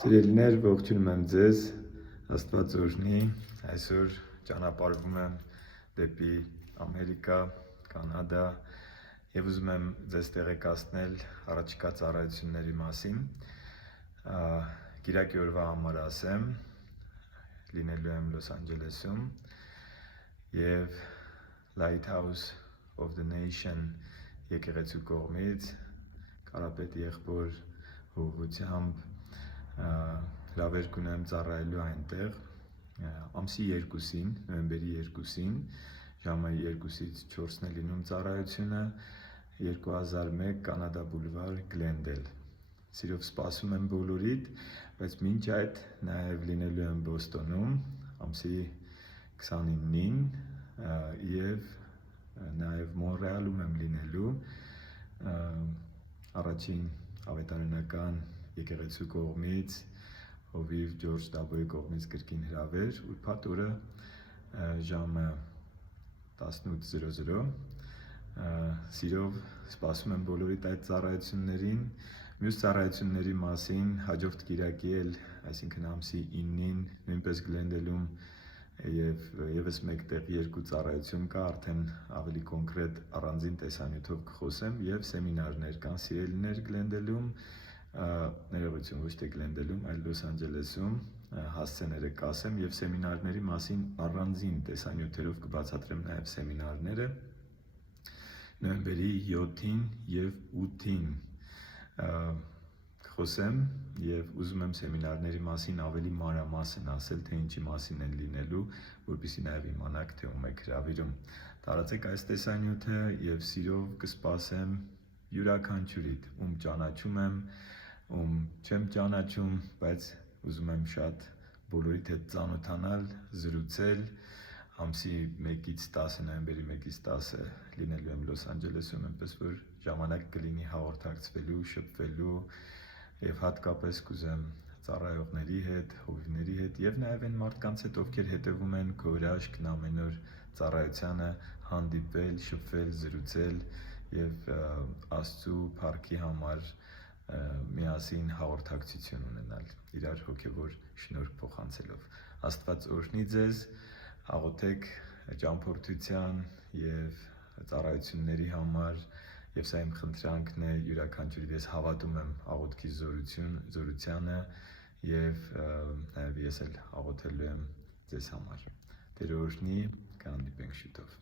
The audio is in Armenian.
Սիրելիներ, ողջունում եմ ձեզ, Աստված օրհնի, այսօր ճանապարհվում եմ դեպի Ամերիկա, Կանադա եւ ուզում եմ ձեզ տեղեկացնել առաջիկա ծառայությունների մասին։ Կիրակի օրվա համար ասեմ, լինելու եմ Լոս Անջելեսում եւ Lighthouse of the Nation եկեղեցու կողմից Կարապետ եղբոր հովությամբ հրավերք ունեմ ծառայելու այնտեղ ամսի 2-ին, նոյեմբերի 2-ին, ժամը 2-ից 4-ն է լինում ծառայությունը 2001 Կանադա Բուլվար Գլենդել։ Սիրով սպասում եմ բոլորիդ, բայց մինչ այդ նաև լինելու եմ Բոստոնում ամսի 29-ին եւ նաև Մոնրեալում եմ լինելու առաջին ավետարանական եկեղեցու կողմից Հովիվ Ջորջ Դաբոյի կողմից կրկին հրավեր ուրբաթ օրը ժամը 18:00 սիրով սպասում եմ բոլորիդ այդ ծառայություններին, մյուս ծառայությունների մասին հաջորդ կիրակի էլ, այսինքն ամսի 9-ին նույնպես Գլենդելում եւ եւս մեկտեղ երկու ծառայություն կա, արդեն ավելի կոնկրետ առանձին տեսանյութով կխոսեմ եւ սեմինարներ կան սիրելիներ Գլենդելում, ներողություն, ոչ թե Գլենդելում, այլ Լոս Անջելեսում հասցեները կասեմ եւ սեմինարների մասին առանձին տեսանյութերով կբացատրեմ նաեւ սեմինարները նոյեմբերի 7-ին եւ 8-ին խոսեմ եւ ուզում եմ սեմինարների մասին ավելի մանրամասն ասել, թե ինչի մասին են լինելու, որպեսզի նաեւ իմանաք, թե ում եք հրավիրում։ Տարածեք այս տեսանյութը եւ սիրով կսպասեմ յուրաքանչյուրիդ, ում ճանաչում եմ, ում չեմ ճանաչում, բայց ուզում եմ շատ բոլորիդ հետ ծանոթանալ, զրուցել, ամսի 1-ից 10, նոյեմբերի 1-ից 10 լինելու եմ Լոս Անջելեսում, այնպես որ ժամանակ կլինի հաղորդակցվելու, շփվելու եւ հատկապես կուզեմ ծառայողների հետ, հովիվների հետ եւ նաեւ այն մարդկանց հետ, ովքեր հետեւում են քո հրաշքն ամեն օր ծառայությանը, հանդիպել, շփվել, զրուցել եւ Աստծո փառքի համար միասին հաղորդակցություն ունենալ, իրար հոգեվոր շնորհք փոխանցելով։ Աստված օրհնի ձեզ, աղոթեք ճամփորդության եւ ծառայությունների համար եւ սա իմ խնդրանքն է յուրաքանչյուրի, ես հավատում եմ աղոթքի զորությանը եւ նաեւ ես էլ աղոթելու եմ ձեզ համար։ Տերը օրհնի, կհանդիպենք շուտով։